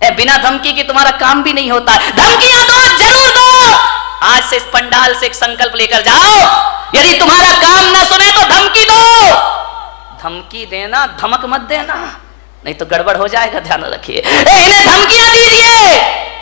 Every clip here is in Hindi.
बिना धमकी के तुम्हारा काम भी नहीं होता। धमकियां दो, जरूर दो। आज से इस पंडाल से एक संकल्प लेकर जाओ, यदि तुम्हारा काम ना सुने तो धमकी दो। धमकी देना, धमक मत देना, नहीं तो गड़बड़ हो जाएगा, ध्यान रखिए। इन्हें धमकियां दीजिए,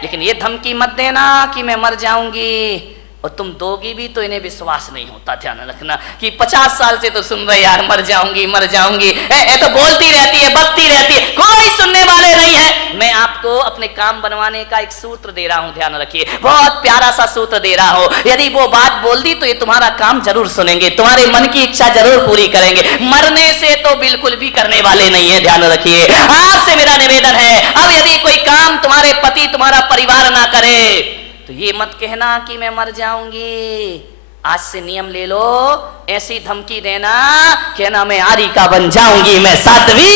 लेकिन ये धमकी मत देना कि मैं मर जाऊंगी, और तुम दोगी भी तो इन्हें विश्वास नहीं होता। ध्यान रखना कि 50 साल से तो सुन रहे यार, मर जाऊंगी मर जाऊंगी, ये तो बोलती रहती है, बकती रहती है, कोई सुनने वाले नहीं है। मैं आपको अपने काम बनवाने का एक सूत्र दे रहा हूं, ध्यान रखिए, बहुत प्यारा सा सूत्र दे रहा हूं। यदि वो बात बोल दी तो ये तुम्हारा काम जरूर सुनेंगे, तुम्हारे मन की इच्छा जरूर पूरी करेंगे, मरने से तो बिल्कुल भी करने वाले नहीं है। ध्यान रखिए, आपसे मेरा निवेदन है, अब यदि कोई काम तुम्हारे पति तुम्हारा परिवार ना करे तो ये मत कहना कि मैं मर जाऊंगी। आज से नियम ले लो, ऐसी धमकी देना, कहना मैं आरी का बन जाऊंगी, मैं साध्वी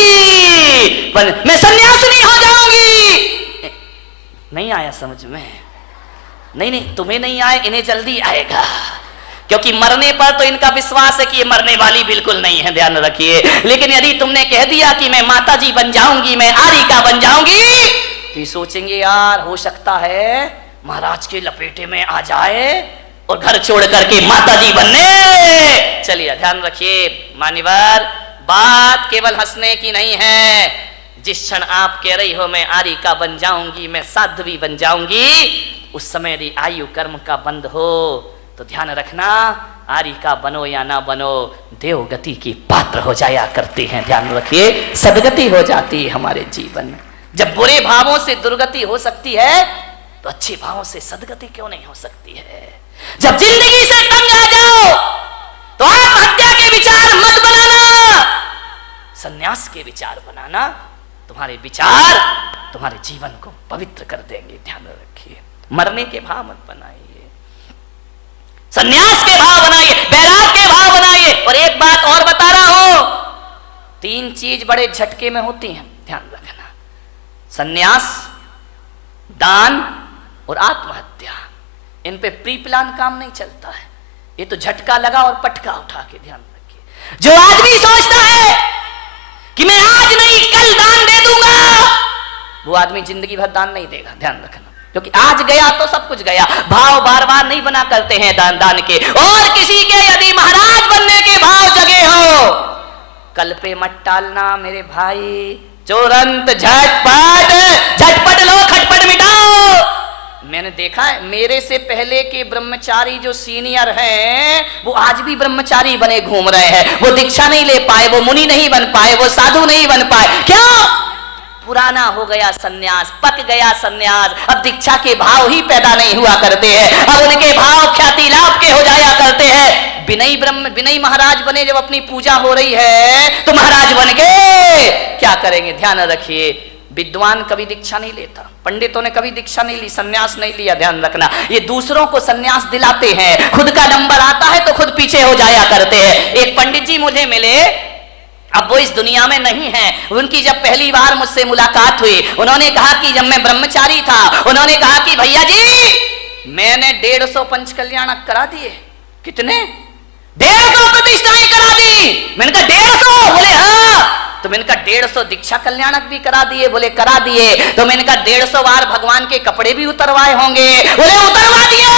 मैं सन्यासिनी हो जाऊंगी। नहीं आया समझ में? नहीं, तुम्हें नहीं आए, इन्हें जल्दी आएगा, क्योंकि मरने पर तो इनका विश्वास है कि ये मरने वाली बिल्कुल नहीं है। ध्यान रखिए, लेकिन यदि तुमने कह दिया कि मैं माता जी बन जाऊंगी, मैं आरी का बन जाऊंगी, तो ये सोचेंगे यार हो सकता है महाराज के लपेटे में आ जाए और घर छोड़ करके माता जी बनने चलिए। ध्यान रखिए मान्यवर, बात केवल हंसने की नहीं है। जिस क्षण आप कह रही हो मैं आरी का बन जाऊंगी, मैं साध्वी बन जाऊंगी, उस समय यदि आयु कर्म का बंद हो तो ध्यान रखना, आरी का बनो या ना बनो, देवगति की पात्र हो जाया करती हैं। ध्यान रखिए, सदगति हो जाती है हमारे जीवन में। जब बुरे भावों से दुर्गति हो सकती है तो अच्छे भावों से सदगति क्यों नहीं हो सकती है? जब जिंदगी से तंग आ जाओ तो आत्महत्या के विचार मत बनाना, संन्यास के विचार बनाना। तुम्हारे विचार तुम्हारे जीवन को पवित्र कर देंगे। ध्यान रखिए, मरने के भाव मत बनाइए, संन्यास के भाव बनाइए, बैराग के भाव बनाइए। और एक बात और बता रहा हूं, 3 चीज बड़े झटके में होती हैं, ध्यान रखना, संन्यास, दान और आत्महत्या। इन पे प्री प्लान काम नहीं चलता है, ये तो झटका लगा और पटका उठा के। ध्यान रखिए, जो आदमी सोचता है कि मैं आज नहीं कल दान दे दूंगा, वो आदमी जिंदगी भर दान नहीं देगा। ध्यान रखना, क्योंकि आज गया तो सब कुछ गया। भाव बार बार नहीं बना करते हैं दान के। और किसी के यदि महाराज बनने के भाव जगे हो, कल पे मत टालना मेरे भाई, तुरंत झटपट लो, खटपट मिटाओ। मैंने देखा है, मेरे से पहले के ब्रह्मचारी जो सीनियर हैं, वो आज भी ब्रह्मचारी बने घूम रहे हैं। वो दीक्षा नहीं ले पाए, वो मुनि नहीं बन पाए, वो साधु नहीं बन पाए। क्यों? पुराना हो गया सन्यास, पक गया सन्यास। अब दीक्षा के भाव ही पैदा नहीं हुआ करते हैं, अब उनके भाव ख्याति लाभ के हो जाया करते हैं। विनयी महाराज बने, जब अपनी पूजा हो रही है तो महाराज बन के क्या करेंगे? ध्यान रखिए, विद्वान कभी दीक्षा नहीं लेता, पंडितों ने कभी दीक्षा नहीं ली, सन्यास नहीं लिया। ध्यान रखना, ये दूसरों को सन्यास दिलाते हैं, खुद का नंबर आता है तो खुद पीछे हो जाया करते हैं। एक पंडित जी मुझे मिले, अब वो इस दुनिया में नहीं है। उनकी जब पहली बार मुझसे मुलाकात हुई, उन्होंने कहा कि जब मैं ब्रह्मचारी था, उन्होंने कहा कि भैया जी मैंने 150 पंच कल्याणक करा दिए। कितने? 150 प्रतिष्ठाएं करा दी। मैंने कहा 150? बोले हाँ। तो मैंने कहा 150 दीक्षा कल्याणक भी करा दिए? बोले करा दिए। तो मैंने कहा 150 बार भगवान के कपड़े भी उतरवाए होंगे? बोले उतरवा दिए।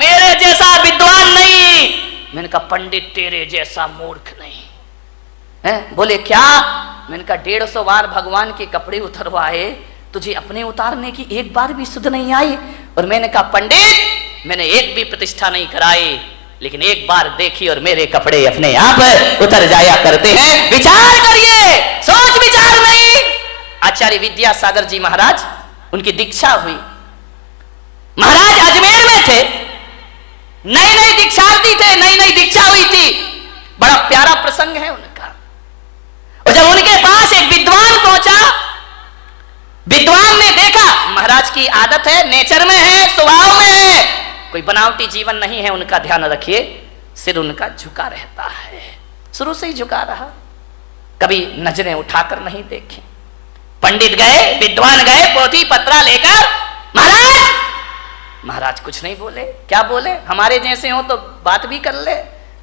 मेरे जैसा विद्वान नहीं। मैंने कहा पंडित तेरे जैसा मूर्ख नहीं है। बोले क्या? मैंने कहा 150 बार भगवान के कपड़े उतरवाए, तुझे अपने उतारने की एक बार भी सुध नहीं आई? और मैंने कहा पंडित मैंने एक भी प्रतिष्ठा नहीं कराई, लेकिन एक बार देखी और मेरे कपड़े अपने आप उतर जाया करते हैं। विचार करिए, सोच विचार नहीं। आचार्य विद्यासागर जी महाराज, उनकी दीक्षा हुई। महाराज अजमेर में थे, नए नए दीक्षार्थी थे, नई नई दीक्षा हुई थी। बड़ा प्यारा प्रसंग है उनका। और जब उनके पास एक विद्वान पहुंचा, विद्वान ने देखा महाराज की आदत है, नेचर में है, स्वभाव में है, कोई बनावटी जीवन नहीं है उनका। ध्यान रखिए, सिर उनका झुका रहता है, शुरू से ही झुका रहा, कभी नजरें उठाकर नहीं देखे। पंडित गए, विद्वान गए, पोथी पत्रा लेकर, महाराज कुछ नहीं बोले। क्या बोले? हमारे जैसे हो तो बात भी कर ले,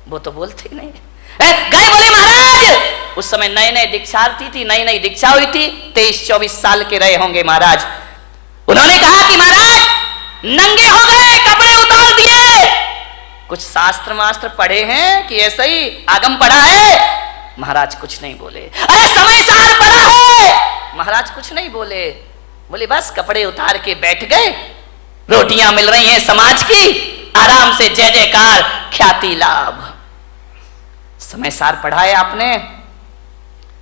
वो तो बोलते नहीं। गए, बोले महाराज, उस समय नए नए दीक्षार्थी थी, नई नई दीक्षा हुई थी, 23-24 साल के रहे होंगे महाराज। उन्होंने कहा कि महाराज नंगे हो गए, कपड़े उतार दिए, कुछ शास्त्र मास्त्र पढ़े हैं कि ऐसा ही आगम पढ़ा है? महाराज कुछ नहीं बोले। अरे समय सार पढ़ा है? महाराज कुछ नहीं बोले। बोले बस कपड़े उतार के बैठ गए, रोटियां मिल रही हैं समाज की, आराम से जय जयकार, ख्याति लाभ। समय सार पढ़ा है आपने?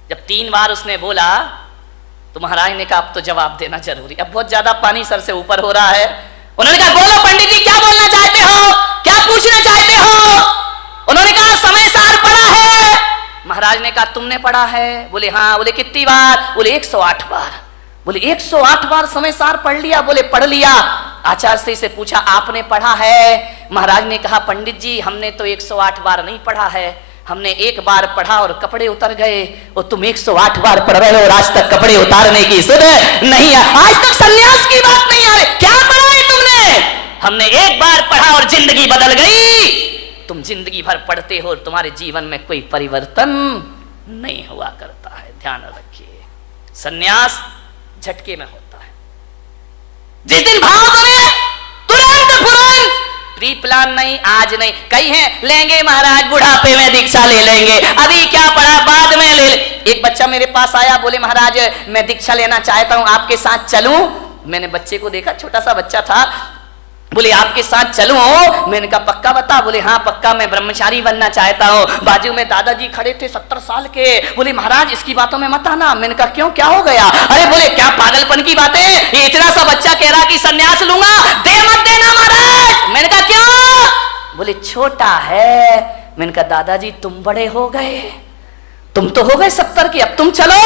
जब 3 बार उसने बोला तो महाराज ने कहा अब तो जवाब देना जरूरी, अब बहुत ज्यादा पानी सर से ऊपर हो रहा है। उन्होंने कहा बोलो पंडित जी, क्या बोलना चाहते हो, क्या पूछना चाहते हो? उन्होंने कहा समय सार पढ़ा है। महाराज ने कहा तुमने पढ़ा है? बोले हाँ। बोले कितनी बार? बोले 108 बार। बोले 108 बार समय सार पढ़ लिया? बोले पढ़ लिया। आचार्य श्री से पूछा आपने पढ़ा है? महाराज ने कहा पंडित जी हमने तो 108 बार नहीं पढ़ा है, हमने 1 बार पढ़ा और कपड़े उतर गए, और तुम 108 बार पढ़ रहे हो और आज तक कपड़े उतारने की सुध नहीं है, आज तक संन्यास की बात नहीं आ रही। क्या पढ़ा है तुमने? हमने 1 बार पढ़ा और जिंदगी बदल गई। तुम जिंदगी भर पढ़ते हो और तुम्हारे जीवन में कोई परिवर्तन नहीं हुआ करता है। ध्यान रखिए, संन्यास झटके में होता है। जिस दिन भाव बने तुरंत फुरंत, प्री प्लान नहीं, आज नहीं। कई हैं लेंगे महाराज बुढ़ापे में दीक्षा ले लेंगे, अभी क्या पढ़ा बाद में ले। एक बच्चा मेरे पास आया, बोले महाराज मैं दीक्षा लेना चाहता हूं, आपके साथ चलूं? मैंने बच्चे को देखा, छोटा सा बच्चा था। बोले आपके साथ चलूं? मैंने कहा पक्का बता? बोले हाँ पक्का, मैं ब्रह्मचारी बनना चाहता हूँ। बाजू में दादाजी खड़े थे 70 साल के। बोले महाराज इसकी बातों में मत आना। मैंने कहा क्यों, क्या हो गया? अरे बोले क्या पागलपन की बातें, ये इतना सा बच्चा कह रहा कि सन्यास लूंगा, दे मत देना महाराज। मैंने कहा क्यों? बोले छोटा है। मैंने कहा दादाजी तुम बड़े हो गए, तुम तो हो गए 70 की, अब तुम चलो।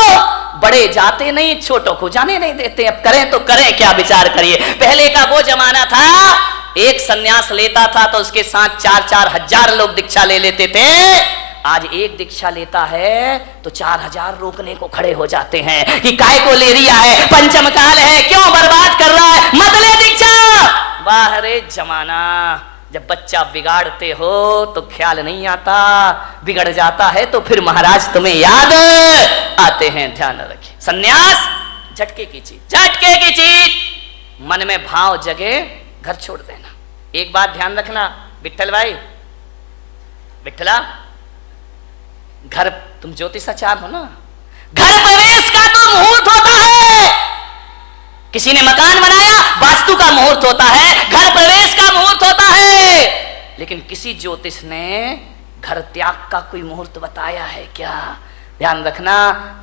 बड़े जाते नहीं, छोटों को जाने नहीं देते। अब करें तो करें क्या, विचार करिए। पहले का वो जमाना था, एक सन्यास लेता था तो उसके साथ 4-4 हजार लोग दीक्षा ले लेते थे। आज एक दीक्षा लेता है तो 4000 रोकने को खड़े हो जाते हैं कि काय को ले रिया है, पंचम काल है, क्यों बर्बाद कर रहा है, मत ले दीक्षा। वाह रे जमाना, जब बच्चा बिगाड़ते हो तो ख्याल नहीं आता, बिगड़ जाता है तो फिर महाराज तुम्हें याद आते हैं। ध्यान रखिए, सन्यास झटके की चीज, झटके की चीज। मन में भाव जगे, घर छोड़ देना। एक बात ध्यान रखना विठल भाई, विठला, घर, तुम ज्योतिषाचार हो ना, घर प्रवेश का तो मुहूर्त होता है। किसी ने मकान बनाया, वास्तु का मुहूर्त होता है, घर प्रवेश का मुहूर्त होता है। लेकिन किसी ज्योतिष ने घर त्याग का कोई मुहूर्त बताया है क्या? ध्यान रखना,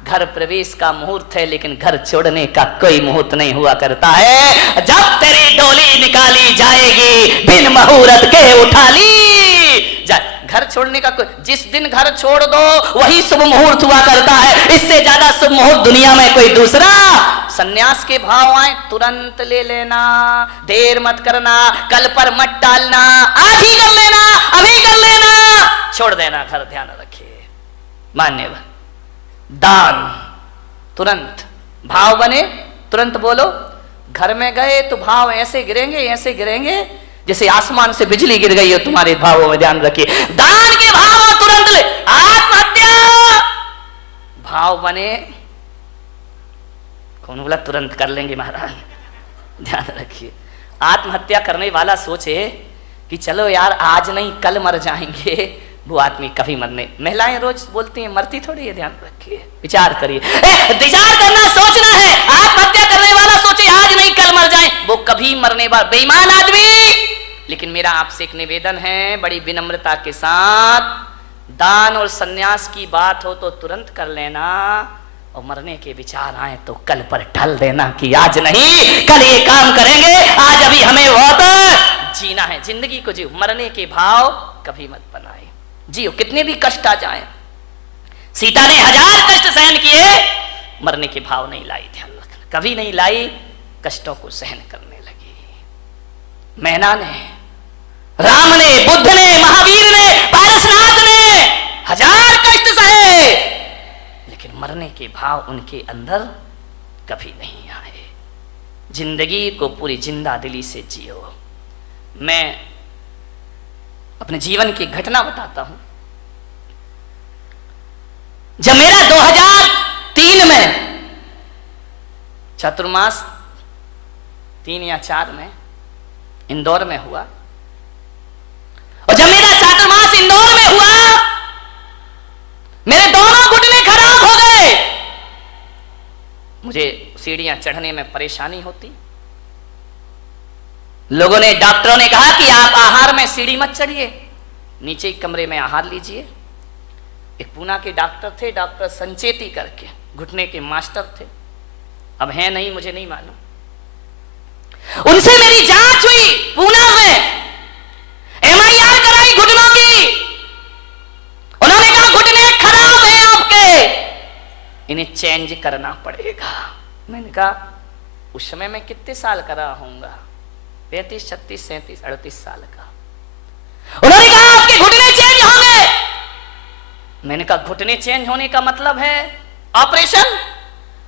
घर प्रवेश का मुहूर्त है लेकिन घर छोड़ने का कोई मुहूर्त नहीं हुआ करता है। जब तेरी डोली निकाली जाएगी, बिन मुहूर्त के उठा ली जा। घर छोड़ने का कोई, जिस दिन घर छोड़ दो वही शुभ मुहूर्त हुआ करता है, इससे ज्यादा शुभ मुहूर्त दुनिया में कोई दूसरा। सन्यास के भाव आए तुरंत ले लेना, देर मत करना, कल पर मत टालना, आज ही कर लेना, अभी कर लेना, छोड़ देना घर। ध्यान रखिए, मान्यवर। दान तुरंत, भाव बने तुरंत बोलो। घर में गए तो भाव ऐसे गिरेंगे, ऐसे गिरेंगे जैसे आसमान से बिजली गिर गई हो तुम्हारे भावों में। ध्यान रखिए, दान के भाव तुरंत ले। आत्महत्या भाव बने, कौन बोला तुरंत कर लेंगे महाराज? ध्यान रखिए, आत्महत्या करने वाला सोचे कि चलो यार आज नहीं कल मर जाएंगे, वो आदमी कभी मरने। महिलाएं रोज बोलती हैं मरती थोड़ी है। ध्यान रखिए, विचार करिए, विचार करना, सोचना है। आत्महत्या करने वाला सोचे आज नहीं कल मर जाए, वो कभी मरने वाला बेईमान आदमी। लेकिन मेरा आपसे एक निवेदन है, बड़ी विनम्रता के साथ, दान और सन्यास की बात हो तो तुरंत कर लेना, और मरने के विचार आए तो कल पर टल देना कि आज नहीं कल ये काम करेंगे, आज अभी हमें बहुत जीना है, जिंदगी को जियो। मरने के भाव कभी मत बनाए, जियो कितने भी कष्ट आ जाए। सीता ने 1000 कष्ट सहन किए, मरने के भाव नहीं लाई। ध्यान रखना, कभी नहीं लाई, कष्टों को सहन करने लगी। मैना ने, राम ने, बुद्ध ने, महावीर ने, पारसनाथ ने 1000 कष्ट सहे, लेकिन मरने के भाव उनके अंदर कभी नहीं आए। जिंदगी को पूरी जिंदा दिली से जियो। मैं अपने जीवन की घटना बताता हूं। जब मेरा 2003 में चातुर्मास 3 या 4 में इंदौर में हुआ। और जब मेरा चातुर्मास इंदौर में हुआ, मेरे दोनों घुटने खराब हो गए। मुझे सीढ़ियां चढ़ने में परेशानी होती। लोगों ने, डॉक्टरों ने कहा कि आप आहार में सीढ़ी मत चढ़िए, नीचे कमरे में आहार लीजिए। एक पूना के डॉक्टर थे, डॉक्टर संचेती करके, घुटने के मास्टर थे, अब हैं नहीं, मुझे नहीं मालूम। उनसे मेरी जांच हुई पूना में, MIR कराई घुटनों की। उन्होंने कहा घुटने खराब है आपके, इन्हें चेंज करना पड़ेगा। मैंने कहा उस समय मैं कितने साल का रहा होऊंगा, 35, 36, 37, 38 साल का। उन्होंने कहा आपके घुटने चेंज होंगे। मैंने कहा घुटने चेंज होने का मतलब है ऑपरेशन,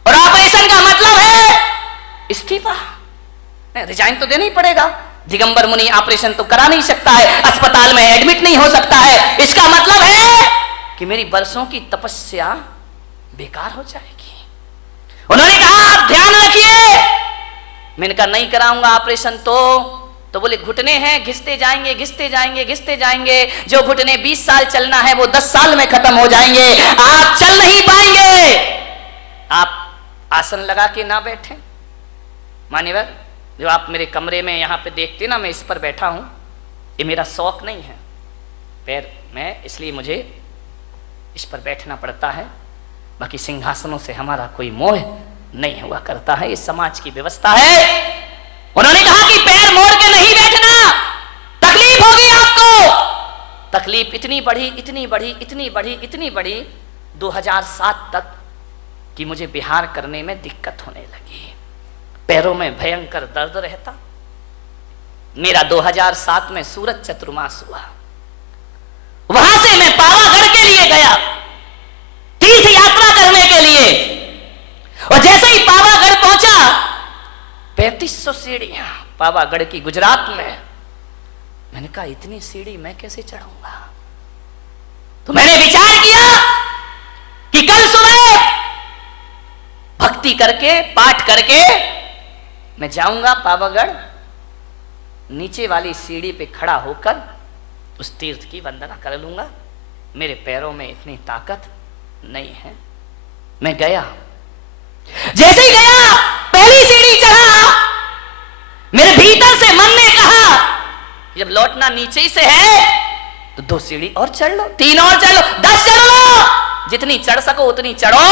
और ऑपरेशन का मतलब है इस्तीफा, रिजाइन तो देना ही पड़ेगा। दिगंबर मुनि ऑपरेशन तो करा नहीं सकता है, अस्पताल में एडमिट नहीं हो सकता है। इसका मतलब है कि मेरी बरसों की तपस्या बेकार हो जाएगी। उन्होंने कहा आप ध्यान रखिए। मैंने कहा नहीं कराऊंगा ऑपरेशन तो बोले घुटने हैं, घिसते जाएंगे घिसते जाएंगे घिसते जाएंगे, जो घुटने 20 साल चलना है वो 10 साल में खत्म हो जाएंगे, आप चल नहीं पाएंगे। आप आसन लगा के ना बैठे। मान्यवर, जो आप मेरे कमरे में यहाँ पे देखते ना, मैं इस पर बैठा हूं, ये मेरा शौक नहीं है पैर में, इसलिए मुझे इस पर बैठना पड़ता है। बाकी सिंहासनों से हमारा कोई मोह नहीं हुआ करता है, ये समाज की व्यवस्था है। उन्होंने कहा कि पैर मोड़ के नहीं बैठना, तकलीफ होगी आपको। तकलीफ इतनी बढ़ी इतनी बढ़ी इतनी बढ़ी इतनी बढ़ी 2007 तक कि मुझे बिहार करने में दिक्कत होने लगी, पैरों में भयंकर दर्द रहता। मेरा 2007 में सूरत चतुर्मास हुआ, वहां से मैं पावागढ़ के लिए गया तीर्थ यात्रा करने के लिए। और जैसे ही पावागढ़ पहुंचा, 3500 सीढ़ियां पावागढ़ की, गुजरात में। मैंने कहा इतनी सीढ़ी मैं कैसे चढ़ूंगा। तो मैंने विचार किया कि कल सुबह भक्ति करके, पाठ करके मैं जाऊंगा पावागढ़, नीचे वाली सीढ़ी पे खड़ा होकर उस तीर्थ की वंदना कर लूंगा। मेरे पैरों में इतनी ताकत नहीं है। मैं गया, जैसे ही गया पहली सीढ़ी चढ़ा, मेरे भीतर से मन ने कहा जब लौटना नीचे ही से है तो 2 सीढ़ी और चढ़ लो, 3 और चढ़ लो, 10 चढ़ लो, जितनी चढ़ सको उतनी चढ़ो,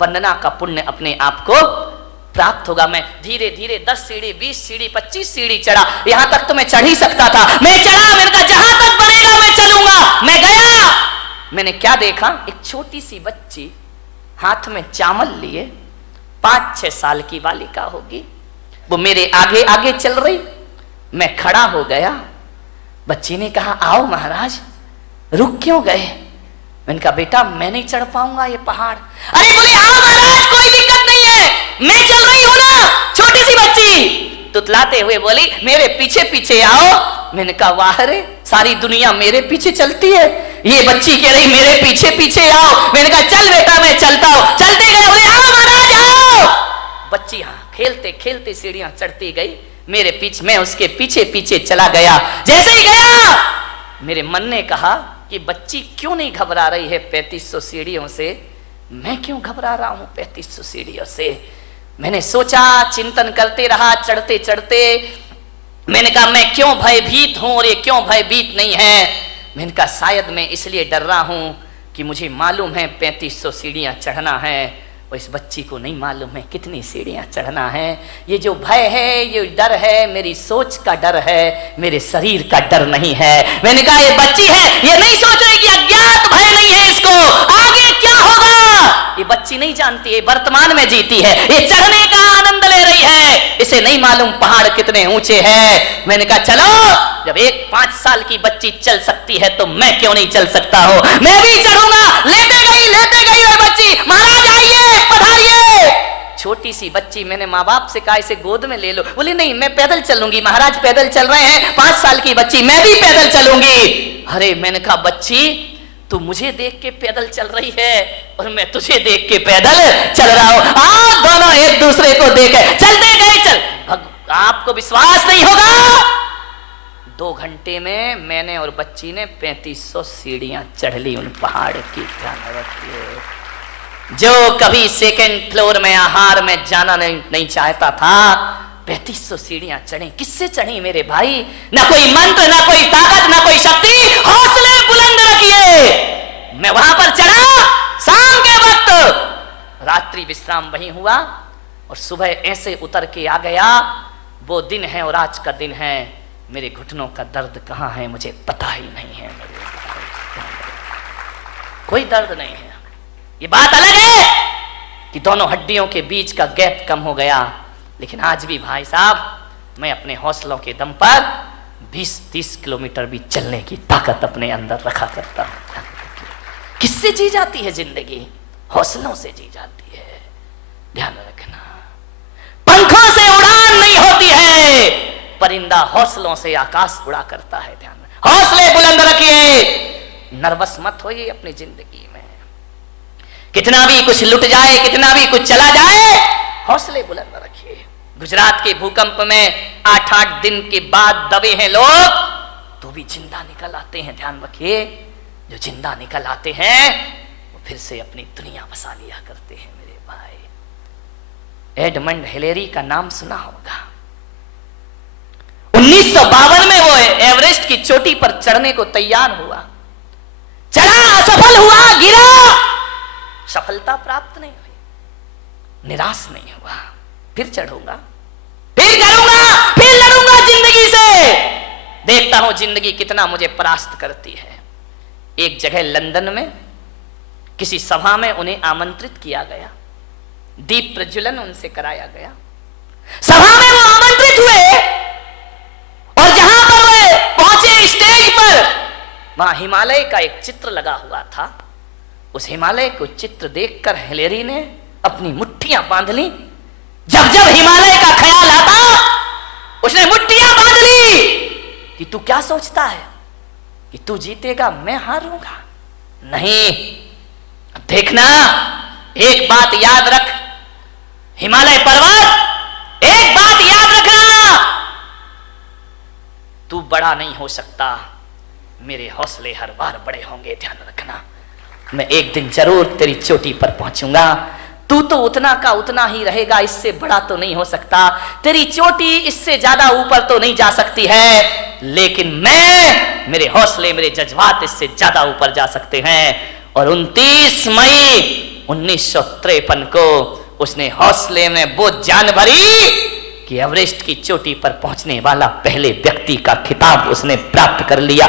वंदना का पुण्य अपने आप को प्राप्त होगा। मैं धीरे धीरे 10 सीढ़ी, 20 सीढ़ी, 25 सीढ़ी चढ़ा। यहां तक तो मैं चढ़ ही सकता था। मैं चढ़ा, मैंने कहा जहां तक बनेगा मैं चलूंगा। मैं गया, मैंने क्या देखा, एक छोटी सी बच्ची हाथ में चावल लिए, 5-6 साल की बालिका होगी, वो मेरे आगे आगे चल रही। मैं खड़ा हो गया। बच्ची ने कहा आओ महाराज। रुक क्यों गए? मैंने कहा बेटा मैं नहीं चढ़ पाऊंगा ये पहाड़। अरे बोले आओ महाराज, कोई दिक्कत नहीं है, मैं चल रही हूं ना। छोटी सी बच्ची तुतलाते हुए बोली मेरे पीछे पीछे आओ। मैंने कहा वाह रे, सारी दुनिया मेरे पीछे चलती है, ये बच्ची कह रही मेरे पीछे पीछे आओ। मैंने कहा चल बेटा मैं चलता हूं। चलते गए, बोले आओ महाराज आओ। बच्ची हाँ खेलते खेलते सीढ़ियां चढ़ती गई मेरे पीछे, मैं उसके पीछे पीछे चला गया। जैसे ही गया मेरे मन ने कहा कि बच्ची क्यों नहीं घबरा रही है 3500 सीढ़ियों से, मैं क्यों घबरा रहा हूं 3500 सीढ़ियों से। मैंने सोचा, चिंतन करते रहा चढ़ते चढ़ते। मैंने कहा मैं क्यों भयभीत हूं और ये क्यों भयभीत नहीं है। मैंने कहा शायद मैं इसलिए डर रहा हूं कि मुझे मालूम है 3500 सीढ़ियां चढ़ना है, और इस बच्ची को नहीं मालूम है कितनी सीढ़ियां चढ़ना है। ये जो भय है, ये डर है, मेरी सोच का डर है, मेरे शरीर का डर नहीं है। मैंने कहा ये बच्ची है, ये नहीं सोच रही कि अज्ञात भय नहीं है इसको, आगे क्या होगा ये बच्ची नहीं जानती है, वर्तमान में जीती है, ये चढ़ने का आनंद ले रही है, इसे नहीं मालूम पहाड़ कितने ऊंचे हैं। मैंने कहा चलो, जब एक 5 साल की बच्ची चल सकती है तो मैं क्यों नहीं चल सकता हूं, मैं भी चढ़ूंगा। लेते गई वो बच्ची, महाराज आइए पधारिए। छोटी सी बच्ची, मैंने माँ बाप से कहा इसे गोद में ले लो। बोली नहीं मैं पैदल चलूंगी, महाराज पैदल चल रहे हैं, 5 साल की बच्ची, मैं भी पैदल चलूंगी। अरे मैंने कहा बच्ची तू मुझे देख के पैदल चल रही है और मैं तुझे देख के पैदल चल रहा हूं, आप दोनों एक दूसरे को देखे चलते गए। चल आप आपको विश्वास नहीं होगा, 2 घंटे में मैंने और बच्ची ने 3500 सीढ़ियां चढ़ ली उन पहाड़ की। ध्यान रखिए, जो कभी सेकंड फ्लोर में आहार में जाना नहीं चाहता था, 3500 सीढ़ियां चढ़ी। किससे चढ़ी मेरे भाई? ना कोई मंत्र, ना कोई ताकत, ना कोई शक्ति। हौसले बुलंद रखिए। मैं वहां पर चढ़ा शाम के वक्त, रात्रि विश्राम वहीं हुआ और सुबह ऐसे उतर के आ गया। वो दिन है और आज का दिन है। मेरे घुटनों का दर्द कहाँ है मुझे पता ही नहीं है। कोई दर्द नहीं है। ये बात अलग है कि दोनों हड्डियों के बीच का गैप कम हो गया, लेकिन आज भी भाई साहब मैं अपने हौसलों के दम पर 20-30 किलोमीटर भी चलने की ताकत अपने अंदर रखा करता हूं। किससे जी जाती है जिंदगी? हौसलों से जी जाती है। ध्यान रखना, पंखों से उड़ान नहीं होती है, परिंदा हौसलों से आकाश उड़ा करता है। ध्यान, हौसले बुलंद रखिए, नर्वस मत होइए अपनी जिंदगी में। कितना भी कुछ लुट जाए, कितना भी कुछ चला जाए, हौसले बुलंद रखिए। गुजरात के भूकंप में 8-8 दिन के बाद दबे हैं लोग, तो भी जिंदा निकल आते हैं। ध्यान रखिए, जो जिंदा निकल आते हैं वो फिर से अपनी दुनिया बसा लिया करते हैं मेरे भाई। एडमंड हिलेरी का नाम सुना होगा। 1952 में वो एवरेस्ट की चोटी पर चढ़ने को तैयार हुआ, चढ़ा, असफल हुआ, गिरा, सफलता प्राप्त नहीं हुई, निराश नहीं हुआ। फिर चढ़ूंगा, फिर करूंगा, फिर लड़ूंगा जिंदगी से, देखता हूं जिंदगी कितना मुझे परास्त करती है। एक जगह लंदन में किसी सभा में उन्हें आमंत्रित किया गया, दीप प्रज्वलन उनसे कराया गया। सभा में वो आमंत्रित हुए और जहां पर वे पहुंचे स्टेज पर, वहां हिमालय का एक चित्र लगा हुआ था। उस हिमालय को चित्र देखकर हिलेरी ने अपनी मुट्ठियां बांध ली। जब जब हिमालय का ख्याल आता उसने मुट्ठियां बांध ली कि तू क्या सोचता है कि तू जीतेगा, मैं हारूंगा? नहीं, देखना, एक बात याद रख हिमालय पर्वत, एक बात याद रखना, तू बड़ा नहीं हो सकता, मेरे हौसले हर बार बड़े होंगे। ध्यान रखना, मैं एक दिन जरूर तेरी चोटी पर पहुंचूंगा। तू तो उतना का उतना ही रहेगा, इससे बड़ा तो नहीं हो सकता। तेरी चोटी इससे ज्यादा ऊपर तो नहीं जा सकती है, लेकिन मैं, मेरे हौसले, मेरे जज्बात इससे ज्यादा ऊपर जा सकते हैं। और 29 मई 1953 को उसने हौसले में वो जान भरी कि एवरेस्ट की चोटी पर पहुंचने वाला पहले व्यक्ति का खिताब उसने प्राप्त कर लिया।